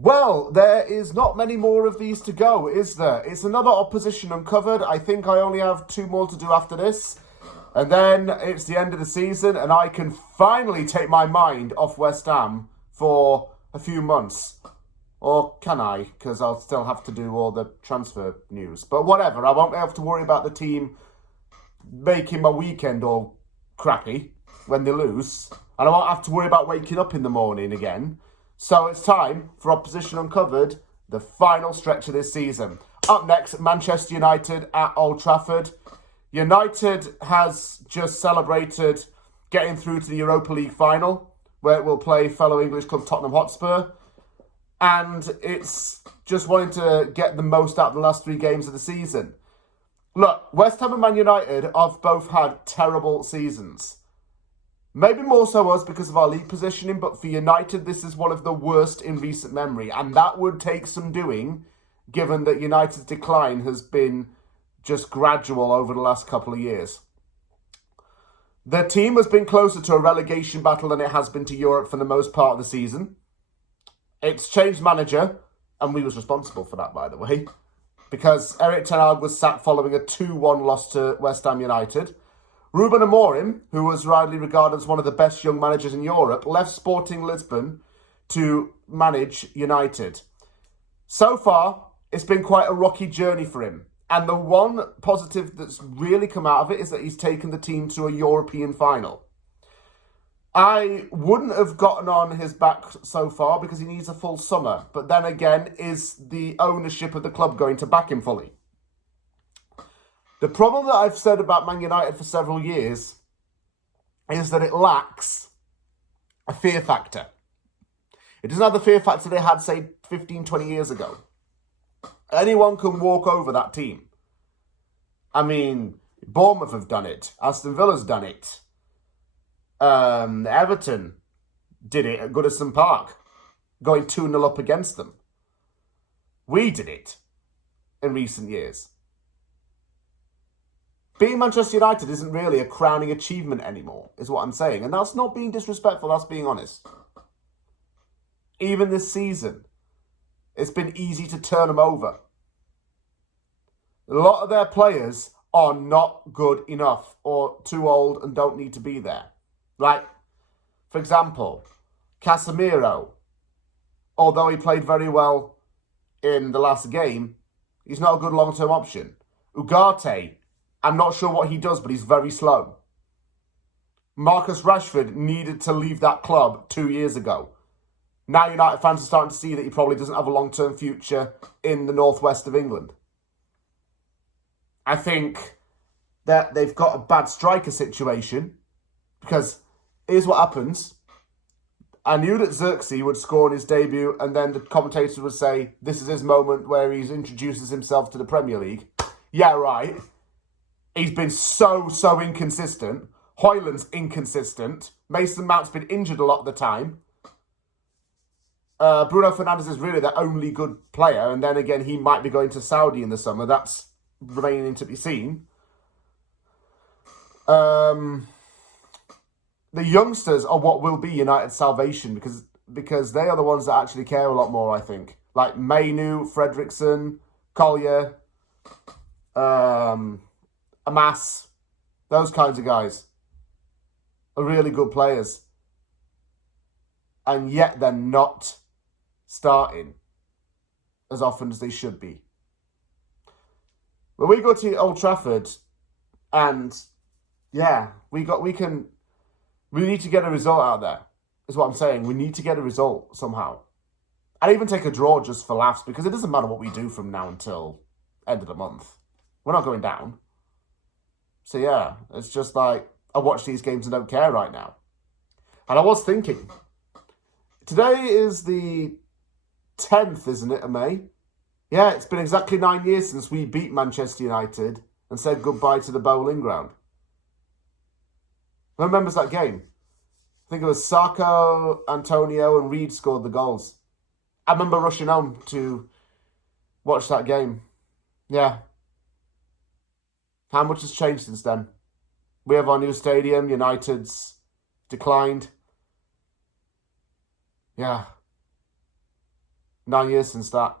Well, there is not many more of these to go, is there? It's another opposition uncovered. I think I only have two more to do after this. And then it's the end of the season, and I can finally take my mind off West Ham for a few months. Or can I? Because I'll still have to do all the transfer news. But whatever, I won't have to worry about the team making my weekend all crappy when they lose. And I won't have to worry about waking up in the morning again. So it's time for Opposition Uncovered, the final stretch of this season. Up next, Manchester United at Old Trafford. United has just celebrated getting through to the Europa League final, where it will play fellow English club Tottenham Hotspur. And it's just wanting to get the most out of the last three games of the season. Look, West Ham and Man United have both had terrible seasons. Maybe more so us because of our league positioning, but for United, this is one of the worst in recent memory. And that would take some doing, given that United's decline has been just gradual over the last couple of years. The team has been closer to a relegation battle than it has been to Europe for the most part of the season. It's changed manager, and we was responsible for that, by the way, because Erik ten Hag was sacked following a 2-1 loss to West Ham United. Ruben Amorim, who was widely regarded as one of the best young managers in Europe, left Sporting Lisbon to manage United. So far, it's been quite a rocky journey for him. And the one positive that's really come out of it is that he's taken the team to a European final. I wouldn't have gotten on his back so far because he needs a full summer. But then again, is the ownership of the club going to back him fully? The problem that I've said about Man United for several years is that it lacks a fear factor. It doesn't have the fear factor they had, say, 15, 20 years ago. Anyone can walk over that team. I mean, Bournemouth have done it. Aston Villa's done it. Everton did it at Goodison Park, going 2-0 up against them. We did it in recent years. Being Manchester United isn't really a crowning achievement anymore, is what I'm saying. And that's not being disrespectful, that's being honest. Even this season, it's been easy to turn them over. A lot of their players are not good enough or too old and don't need to be there. Like, for example, Casemiro, although he played very well in the last game, he's not a good long-term option. Ugarte, I'm not sure what he does, but he's very slow. Marcus Rashford needed to leave that club 2 years ago. Now United fans are starting to see that he probably doesn't have a long-term future in the northwest of England. I think that they've got a bad striker situation because here's what happens. I knew that Xerxes would score in his debut and then the commentators would say, this is his moment where he introduces himself to the Premier League. Yeah, right. He's been so inconsistent. Højlund's inconsistent. Mason Mount's been injured a lot of the time. Bruno Fernandes is really the only good player. And then again, he might be going to Saudi in the summer. That's remaining to be seen. The youngsters are what will be United's salvation because they are the ones that actually care a lot more, I think. Like Mainu, Fredrickson, Collier, Amas, those kinds of guys are really good players. And yet they're not starting as often as they should be. When we go to Old Trafford and yeah, we need to get a result out there, is what I'm saying. We need to get a result somehow. I'd even take a draw just for laughs because it doesn't matter what we do from now until end of the month. We're not going down. So yeah, it's just like, I watch these games and don't care right now. And I was thinking, today is the 10th, isn't it, of May? Yeah, it's been exactly 9 years since we beat Manchester United and said goodbye to the Bowling Ground. Who remembers that game? I think it was Sarko, Antonio and Reed scored the goals. I remember rushing home to watch that game. Yeah. How much has changed since then? We have our new stadium. United's declined. Yeah. 9 years since that.